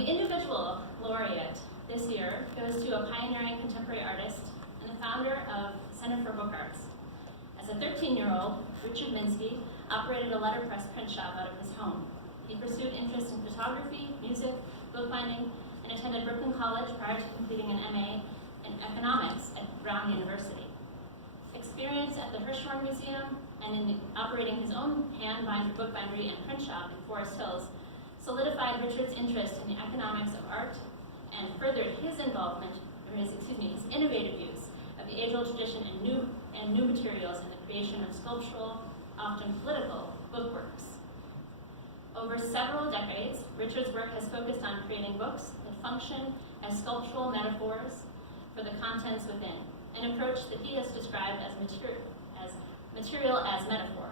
The individual laureate this year goes to a pioneering contemporary artist and the founder of Center for Book Arts. As a 13-year-old, Richard Minsky operated a letterpress print shop out of his home. He pursued interest in photography, music, bookbinding, and attended Brooklyn College prior to completing an MA in economics at Brown University. Experience at the Hirshhorn Museum and in operating his own hand-binder bookbindery and print shop in Forest Hills solidified Richard's interest in the economics of art and furthered his involvement, or his innovative use of the age-old tradition and new materials in the creation of sculptural, often political, bookworks. Over several decades, Richard's work has focused on creating books that function as sculptural metaphors for the contents within, an approach that he has described as material as metaphor.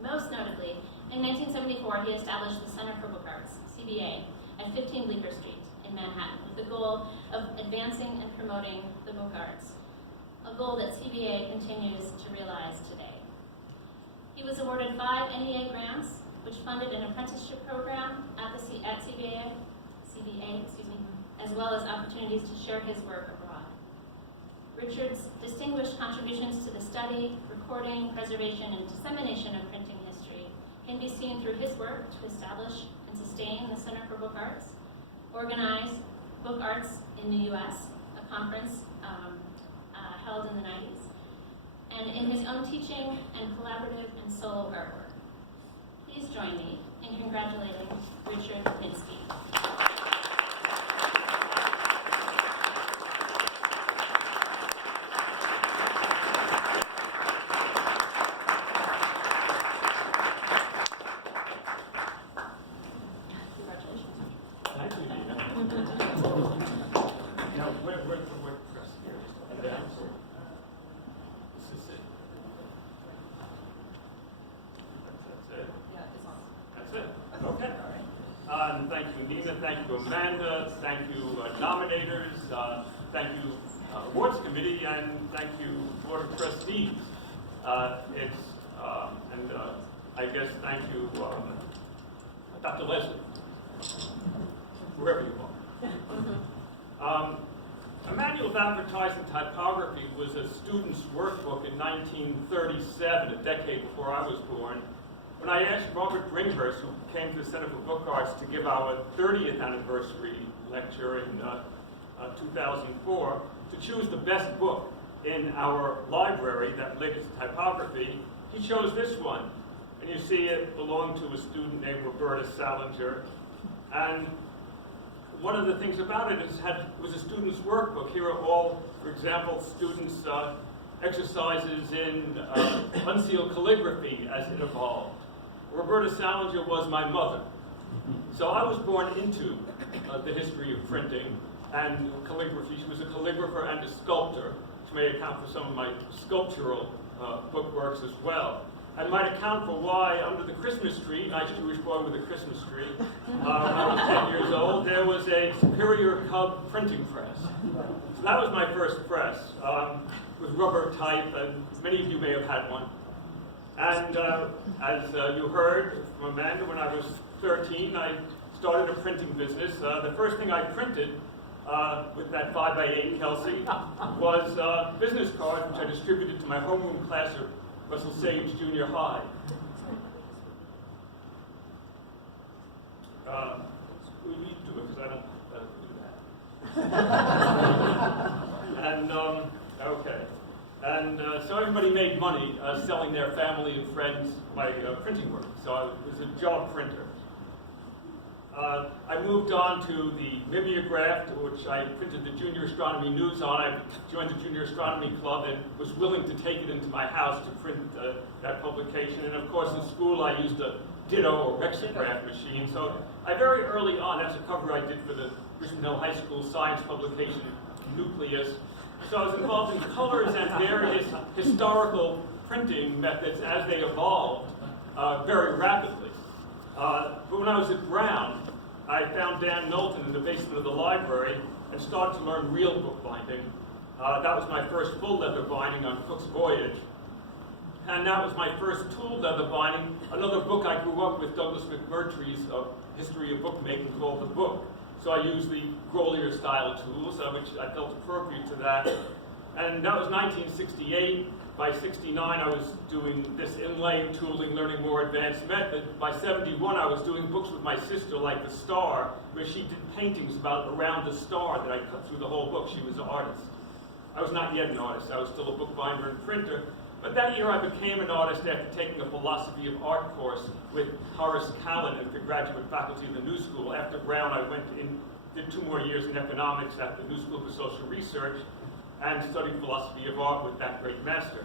Most notably, in 1974, he established the Center for Book Arts, CBA, at 15 Bleecker Street in Manhattan, with the goal of advancing and promoting the book arts, a goal that CBA continues to realize today. He was awarded 5 NEA grants, which funded an apprenticeship program at CBA, as well as opportunities to share his work abroad. Richard's distinguished contributions to the study, recording, preservation, and dissemination of printing history can be seen through his work to establish and sustain the Center for Book Arts, organize Book Arts in the US, a conference held in the 90s, and in his own teaching and collaborative and solo artwork. Please join me in congratulating Richard Minsky. Thank you, Nina. Thank you, Amanda. Thank you, nominators. Thank you, Awards Committee, and thank you, Board of Trustees. I guess thank you, Dr. Leslie, wherever you are. A Manual of Advertising Typography was a student's workbook in 1937, a decade before I was born, when I asked Robert Bringhurst, who came to the Center for Book Arts, to give our 30th anniversary lecture in 2004, to choose the best book in our library that related to typography, he chose this one. And you see it belonged to a student named Roberta Salinger. And one of the things about it was a student's workbook. Here are all, for example, students' exercises in unsealed calligraphy as it evolved. Roberta Salinger was my mother. So I was born into the history of printing and calligraphy. She was a calligrapher and a sculptor, which may account for some of my sculptural bookworks as well. And might account for why under the Christmas tree, nice Jewish boy with a Christmas tree, when I was 10 years old, there was a Superior Cub printing press. So that was my first press, with rubber type, and many of you may have had one. And as you heard from Amanda, when I was 13, I started a printing business. The first thing I printed with that 5x8 Kelsey was business cards, which I distributed to my homeroom class at Russell Sage Junior High. We need to do it because I don't do that. And, okay. And so everybody made money selling their family and friends my printing work. So I was a job printer. I moved on to the mimeograph, which I printed the Junior Astronomy News on. I joined the Junior Astronomy Club and was willing to take it into my house to print that publication. And of course, in school, I used a Ditto or Rexograph machine. So I very early on, that's a cover I did for the Richmond Hill High School science publication, Nucleus. So I was involved in colors and various historical printing methods as they evolved very rapidly. But when I was at Brown, I found Dan Knowlton in the basement of the library and started to learn real bookbinding. That was my first full leather binding on Cook's Voyage. and that was my first tool leather binding. Another book I grew up with, Douglas McMurtry's History of Bookmaking, called The Book. So I used the Grolier style tools, which I felt appropriate to that. And that was 1968. By 69, I was doing this inlay tooling, learning more advanced method. By 71, I was doing books with my sister, like The Star, where she did paintings around the star that I cut through the whole book. She was an artist. I was not yet an artist. I was still a bookbinder and printer. But that year, I became an artist after taking a philosophy of art course with Horace Callan at the graduate faculty of the New School. After Brown, I went in, did 2 more years in economics at the New School for Social Research, and studied philosophy of art with that great master.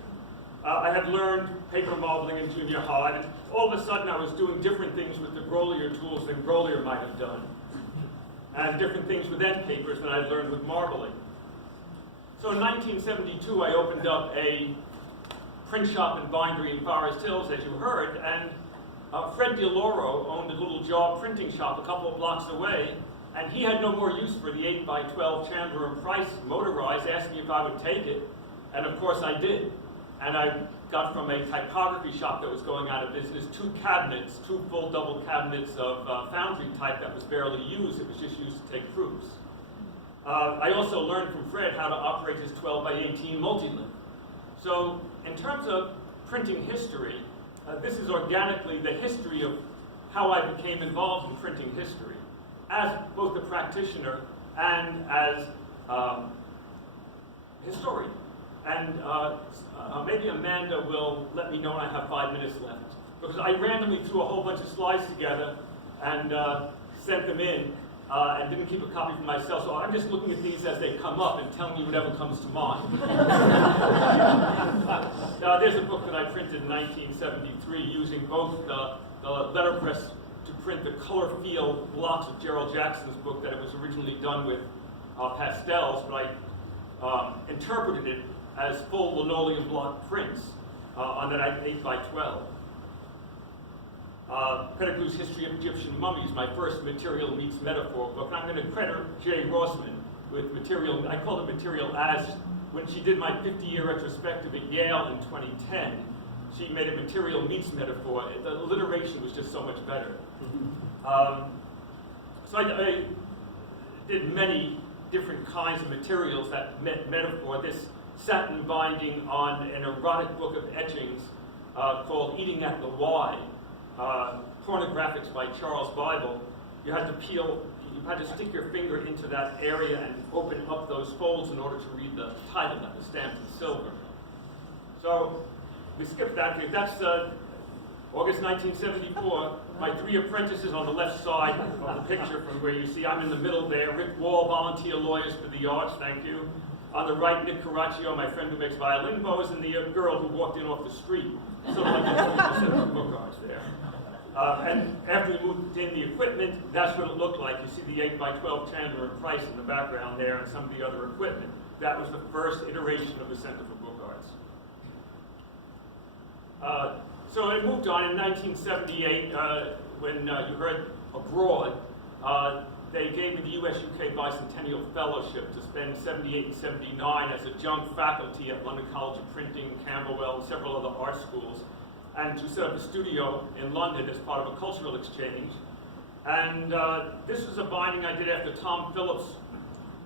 I had learned paper marbling in junior high, and all of a sudden I was doing different things with the Grolier tools than Grolier might have done, and different things with end papers than I learned with marbling. So in 1972, I opened up a print shop and bindery in Forest Hills, as you heard, and Fred DeLauro owned a little job printing shop a couple of blocks away, and he had no more use for the 8x12 Chandler and Price motorized, asked me if I would take it, and of course I did. And I got from a typography shop that was going out of business 2 cabinets, 2 full double cabinets of foundry type that was barely used. It was just used to take proofs. I also learned from Fred how to operate his 12x18 multi-link. So in terms of printing history, this is organically the history of how I became involved in printing history, as both a practitioner and as historian. And maybe Amanda will let me know when I have 5 minutes left, because I randomly threw a whole bunch of slides together and sent them in and didn't keep a copy for myself. So I'm just looking at these as they come up and telling you whatever comes to mind. There's a book that I printed in 1973 using both the letterpress to print the color field blocks of Gerald Jackson's book that it was originally done with pastels, but I interpreted it as full linoleum block prints on that 8x12. Pettigrew's History of Egyptian Mummies, my first material meets metaphor book. And I'm going to credit Jay Rossman with material. I called it material as when she did my 50-year retrospective at Yale in 2010. She made a material meets metaphor. The alliteration was just so much better. So I did many different kinds of materials that met metaphor. This satin binding on an erotic book of etchings called Eating at the Y, Pornographics by Charles Bible. You had to stick your finger into that area and open up those folds in order to read the title that was stamped in silver. So we skipped that. That's August 1974. My 3 apprentices on the left side of the picture from where you see I'm in the middle there. Rick Wall, Volunteer Lawyers for the Arts, thank you. On the right, Nick Caraccio, my friend who makes violin bows, and the girl who walked in off the street. So like 20% of the book arts there. And after we moved in the equipment, that's what it looked like. You see the 8x12 Chandler and Price in the background there and some of the other equipment. That was the first iteration of the Center for Book Arts. So it moved on in 1978 when you heard abroad. They gave me the US-UK Bicentennial Fellowship to spend 78 and 79 as adjunct faculty at London College of Printing, Camberwell, and several other art schools, and to set up a studio in London as part of a cultural exchange. And this was a binding I did after Tom Phillips'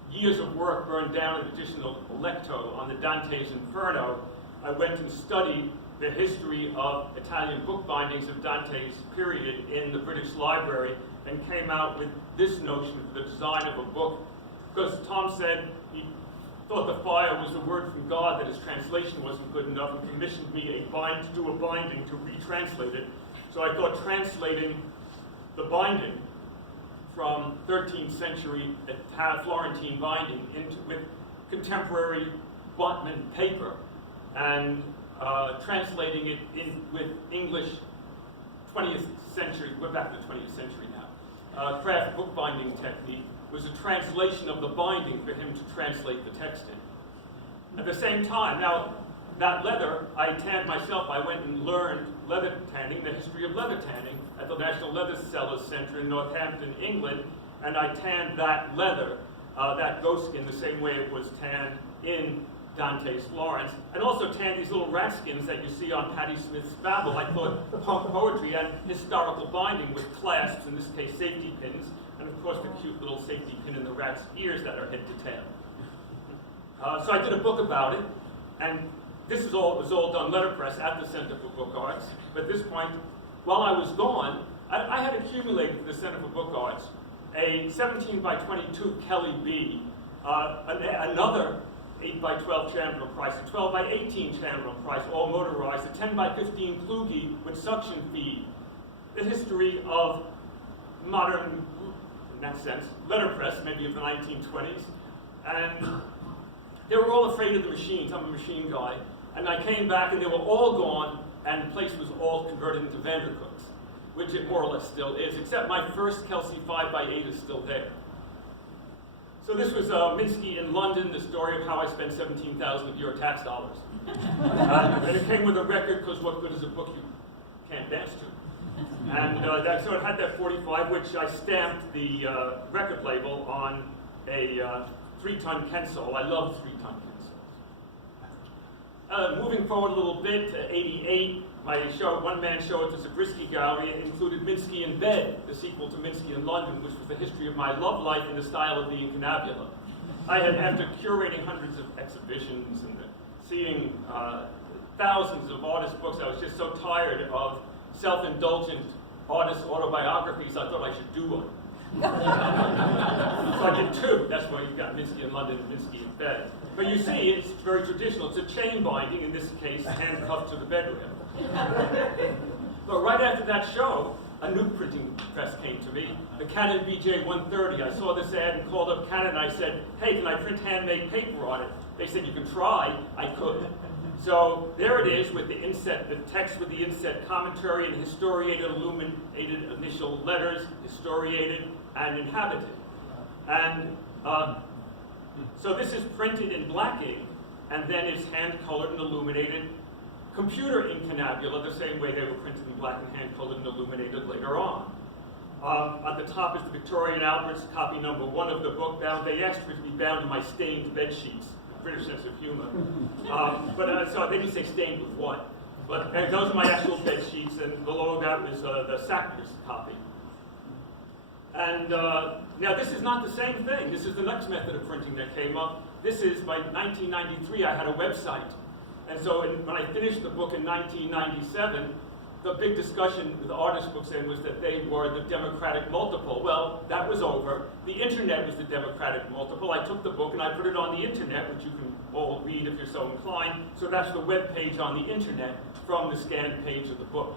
years of work burned down an additional Lecto on the Dante's Inferno. I went and studied the history of Italian book bindings of Dante's period in the British Library and came out with this notion for the design of a book, because Tom said he thought the fire was the word from God, that his translation wasn't good enough, and commissioned me to do a binding to retranslate it. So I thought translating the binding from 13th century Florentine binding with contemporary Botman paper and translating it with English 20th century, we're back to the 20th century now, craft bookbinding technique was a translation of the binding for him to translate the text in. At the same time, now that leather, I tanned myself. I went and learned leather tanning, the history of leather tanning at the National Leather Sellers Center in Northampton, England, and I tanned that leather, that goat skin, the same way it was tanned in Dante's Florence, and also tanned these little rat skins that you see on Patti Smith's Babel. I thought punk poetry and historical binding with clasps, in this case safety pins, and of course the cute little safety pin in the rat's ears that are head to tail. So I did a book about it, and this was all done letterpress at the Center for Book Arts. But at this point, while I was gone, I had accumulated for the Center for Book Arts a 17 by 22 Kelly B, another 8 by 12 Chandler Price, a 12 by 18 Chandler Price, all motorized, a 10 by 15 Kluge with suction feed. The history of modern, in that sense, letterpress, maybe of the 1920s. And they were all afraid of the machines. I'm a machine guy. And I came back and they were all gone, and the place was all converted into Vandercook's, which it more or less still is, except my first Kelsey 5 by 8 is still there. So this was Minsky in London, the story of how I spent 17,000 of your tax dollars. And it came with a record, because what good is a book you can't dance to? And so it had that 45, which I stamped the record label on a 3-ton Kensol. I love 3-ton Kensols. Moving forward a little bit to 88, my show, one-man show at the Zabriskie Gallery, included Minsky in Bed, the sequel to Minsky in London, which was the history of my love life in the style of the Incunabula. I had, after curating hundreds of exhibitions and seeing thousands of artist books, I was just so tired of self-indulgent artist autobiographies, I thought I should do one. So I did 2. That's why you got Minsky in London and Minsky in Bed. But you see, it's very traditional. It's a chain binding, in this case, handcuffed to the bedroom. But right after that show, a new printing press came to me, the Canon BJ 130. I saw this ad and called up Canon and I said, hey, can I print handmade paper on it? They said, you can try. I could. So there it is with the inset, the text with the inset commentary and historiated, illuminated initial letters, historiated and inhabited. And so this is printed in black ink, and then it's hand-colored and illuminated computer incunabula, the same way they were printed in black and hand-colored and illuminated later on. At the top is the Victoria and Albert's copy number 1 of the book, bound. They asked for it to be bound in my stained bed sheets. British sense of humor. So they didn't say stained with what. But those are my actual bed sheets, and below that was the Sackner's copy. And now this is not the same thing. This is the next method of printing that came up. This is, by 1993, I had a website. And so when I finished the book in 1997, the big discussion with the artist books then was that they were the democratic multiple. Well, that was over. The internet was the democratic multiple. I took the book and I put it on the internet, which you can all read if you're so inclined. So that's the web page on the internet from the scanned page of the book.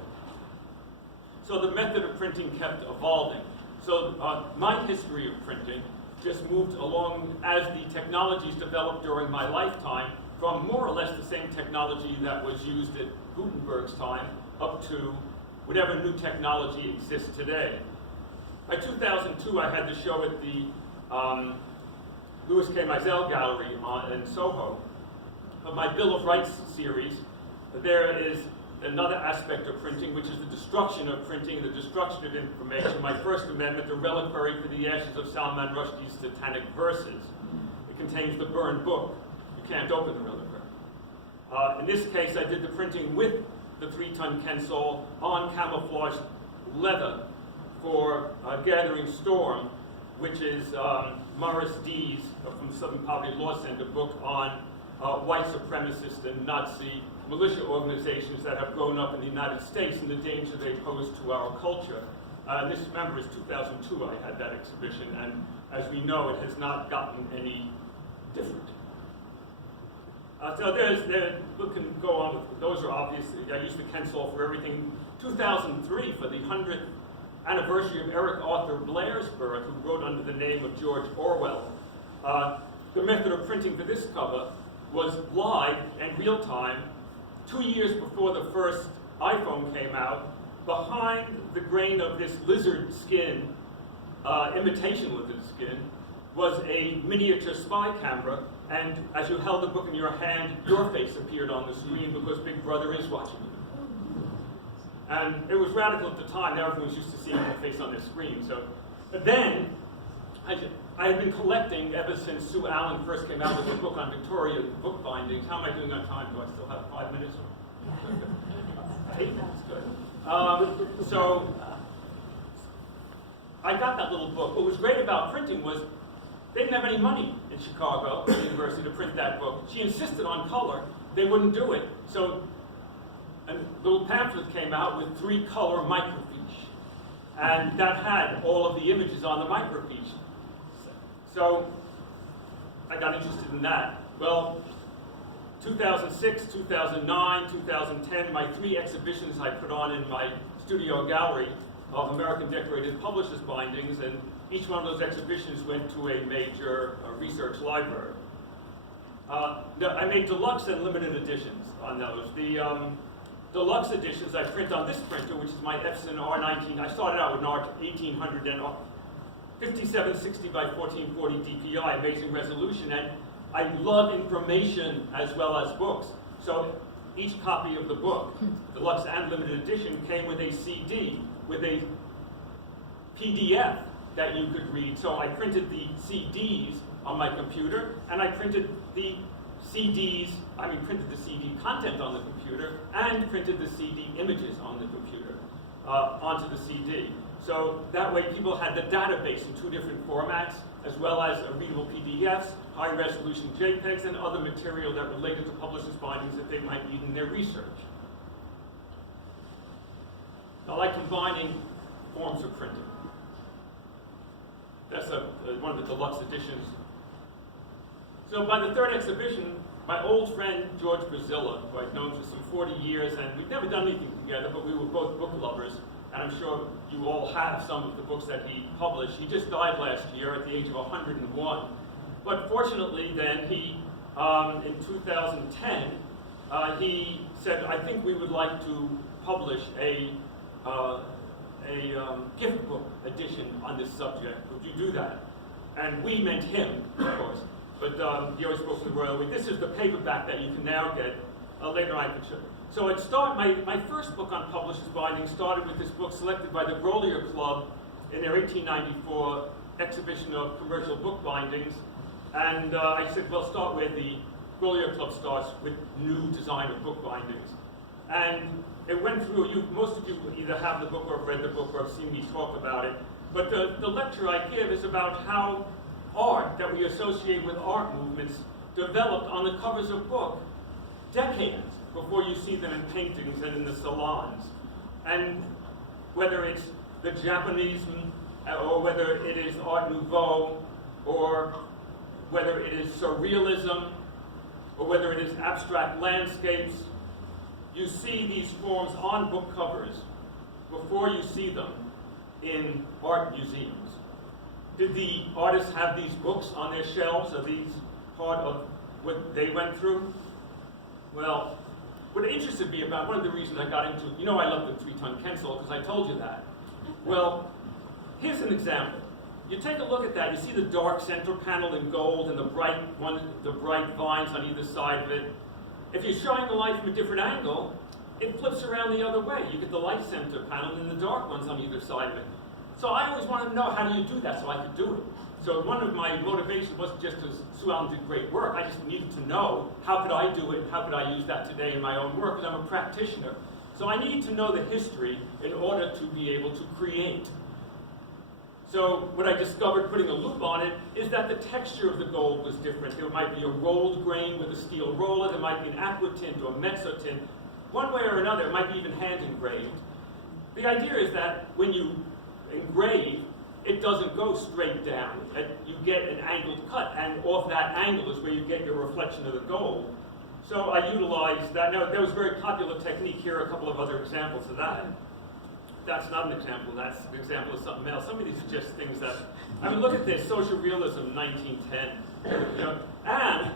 So the method of printing kept evolving. So my history of printing just moved along as the technologies developed during my lifetime, from more or less the same technology that was used at Gutenberg's time up to whatever new technology exists today. By 2002, I had the show at the Louis K. Mizell Gallery in Soho. Of my Bill of Rights series, there is another aspect of printing, which is the destruction of printing, the destruction of information. My First Amendment, the reliquary for the ashes of Salman Rushdie's satanic verses. It contains the burned book. You can't open the reliquary. In this case, I did the printing with the 3-ton Kensol on camouflage leather for Gathering Storm, which is Morris D's from Southern Poverty Law Center book on white supremacist and Nazi militia organizations that have grown up in the United States and the danger they pose to our culture. This, remember, is 2002 I had that exhibition, and as we know, it has not gotten any different. So we can go on with, those are obvious. I used the Kensol for everything. 2003, for the 100th anniversary of Eric Arthur Blair's birth, who wrote under the name of George Orwell. The method of printing for this cover was live and real time, 2 years before the first iPhone came out. Behind the grain of this lizard skin, imitation lizard skin, was a miniature spy camera, and as you held the book in your hand, your face appeared on the screen because Big Brother is watching you. And it was radical at the time. Now everyone was used to seeing my face on their screen. So, but then, I had been collecting ever since Sue Allen first came out with a book on Victoria book bindings. How am I doing on time? Do I still have 5 minutes? 8 minutes, good. So I got that little book. What was great about printing was they didn't have any money in Chicago, at the university, to print that book. She insisted on color. They wouldn't do it. So a little pamphlet came out with 3 color microfiche. And that had all of the images on the microfiche. So I got interested in that. Well, 2006, 2009, 2010, my 3 exhibitions I put on in my studio gallery of American Decorated Publishers bindings, and each one of those exhibitions went to a major research library. I made deluxe and limited editions on those. The deluxe editions I print on this printer, which is my Epson R19. I started out with an R1800 and 5760 by 1440 DPI, amazing resolution, and I love information as well as books. So each copy of the book, deluxe and limited edition, came with a CD, with a PDF that you could read. So I printed the CDs on my computer, and I printed the printed the CD content on the computer, and printed the CD images on the computer onto the CD. So that way people had the database in 2 different formats, as well as readable PDFs, high-resolution JPEGs, and other material that related to publishers' bindings that they might need in their research. I like combining forms of printing. That's one of the deluxe editions. So by the 3rd exhibition, my old friend George Basilica, who I'd known for some 40 years, and we'd never done anything together, but we were both book lovers, and I'm sure you all have some of the books that he published. He just died last year at the age of 101. But fortunately then, he, in 2010, he said, I think we would like to publish a gift book edition on this subject. Would you do that? And we meant him, of course. But he always spoke to the royal we. This is the paperback that you can now get. Later I can show you. So it started, my first book on publishers' binding started with this book selected by the Grolier Club in their 1894 exhibition of commercial book bindings. And I said, well, start where the Grolier Club starts, with new design of book bindings. And it went through, most of you either have the book or have read the book or have seen me talk about it. But the lecture I give is about how art that we associate with art movements developed on the covers of books decades before you see them in paintings and in the salons. And whether it's the Japanese, or whether it is Art Nouveau, or whether it is surrealism, or whether it is abstract landscapes, you see these forms on book covers before you see them in art museums. Did the artists have these books on their shelves? Are these part of what they went through? Well, what interested me about, one of the reasons I got into, I love the 3-ton Kensal because I told you that. Well, here's an example. You take a look at that, you see the dark center panel in gold and the bright vines on either side of it. If you're showing the light from a different angle, it flips around the other way. You get the light center panel and the dark ones on either side of it. So I always wanted to know, how do you do that so I could do it? So one of my motivations wasn't just because Sue Allen did great work, I just needed to know, how could I do it, how could I use that today in my own work, because I'm a practitioner. So I need to know the history in order to be able to create. So what I discovered putting a loop on it is that the texture of the gold was different. There might be a rolled grain with a steel roller, there might be an aquatint or mezzotint. One way or another, it might be even hand engraved. The idea is that when you engrave, it doesn't go straight down. You get an angled cut, and off that angle is where you get your reflection of the gold. So I utilized that. Now, that was a very popular technique. Here are a couple of other examples of that. That's not an example. That's an example of something else. Some of these are just things that, look at this, social realism, 1910. And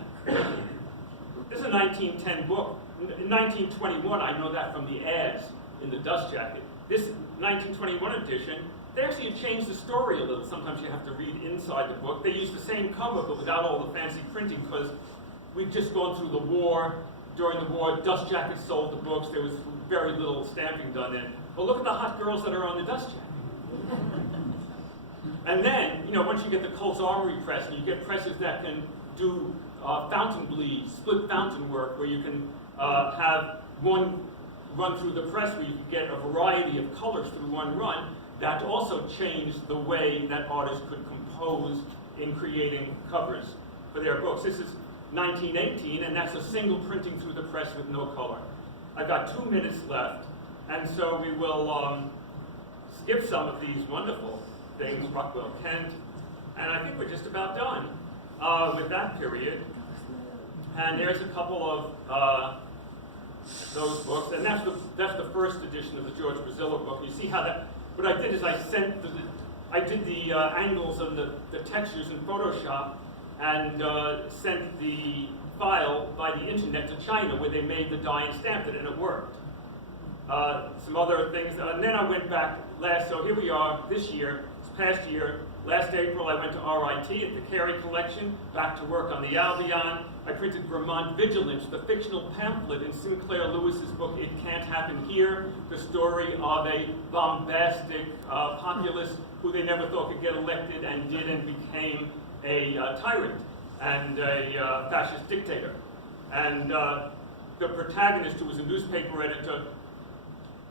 this is a 1910 book. In 1921, I know that from the ads in the dust jacket. This 1921 edition, they actually changed the story a little. Sometimes you have to read inside the book. They used the same cover, but without all the fancy printing, because we'd just gone through the war. During the war, dust jackets sold the books. There was very little stamping done in. But look at the hot girls that are on the dust jacket. And then, once you get the Colt's Armory press, and you get presses that can do fountain bleed, split fountain work, where you can have one run through the press where you can get a variety of colors through one run, that also changed the way that artists could compose in creating covers for their books. This is 1918, and that's a single printing through the press with no color. I've got 2 minutes left, and so we will skip some of these wonderful things, Rockwell Kent, and I think we're just about done with that period. And there's a couple of those books, and that's the first edition of the George Basilica book. You see how that, what I did is I did the angles and the textures in Photoshop, and sent the file by the internet to China, where they made the die and stamped it, and it worked. Some other things, and then I went back so here we are this year, this past year, last April I went to RIT at the Carey Collection, back to work on the Albion. I printed Vermont Vigilance, the fictional pamphlet in Sinclair Lewis's book, It Can't Happen Here, the story of a bombastic populist who they never thought could get elected and did, and became a tyrant and a fascist dictator. And the protagonist, who was a newspaper editor,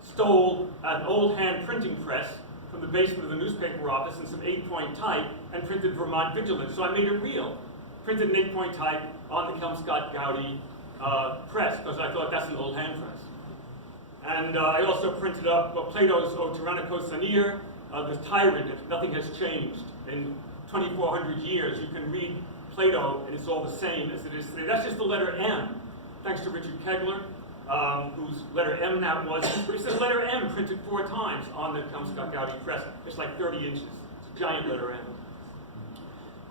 stole an old hand printing press from the basement of the newspaper office and some 8-point type and printed Vermont Vigilance. So I made it real. Printed an 8-point type on the Kelmscott-Gowdy press, because I thought that's an old hand press. And I also printed up Plato's O Tyrannicos Anir, the tyrant, if nothing has changed. In 2,400 years, you can read Plato and it's all the same as it is today. That's just the letter M. Thanks to Richard Kegler, whose letter M that was. He said letter M printed 4 times on the Kelmscott-Gowdy press. It's like 30 inches. It's a giant letter M.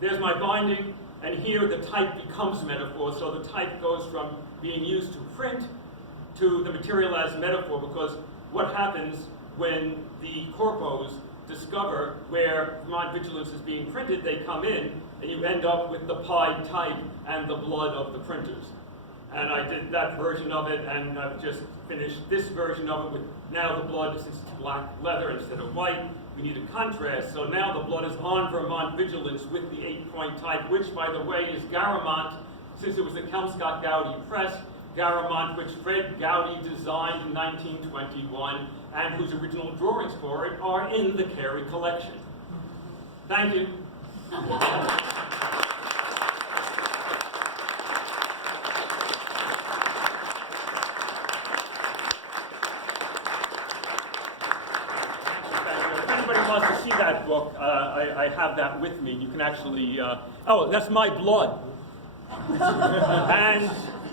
There's my binding, and here the type becomes metaphor. So the type goes from being used to print to the material as metaphor, because what happens when the corpos discover where Vermont Vigilance is being printed, they come in, and you end up with the pied type and the blood of the printers. And I did that version of it, and I've just finished this version of it with now the blood, since it's black leather instead of white, we need a contrast. So now the blood is on Vermont Vigilance with the 8-point type, which, by the way, is Garamond, since it was the Kelmscott-Gowdy press, Garamond, which Fred Gowdy designed in 1921, and whose original drawings for it are in the Carey collection. Thank you. To see that book, I have that with me. You can actually, oh, that's my blood.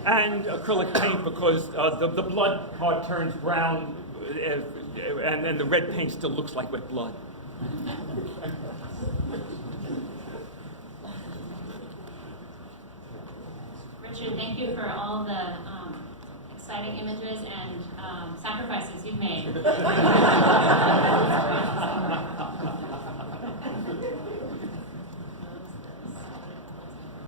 and acrylic paint, because the blood part turns brown, and then the red paint still looks like wet blood. Richard, thank you for all the exciting images and sacrifices you've made.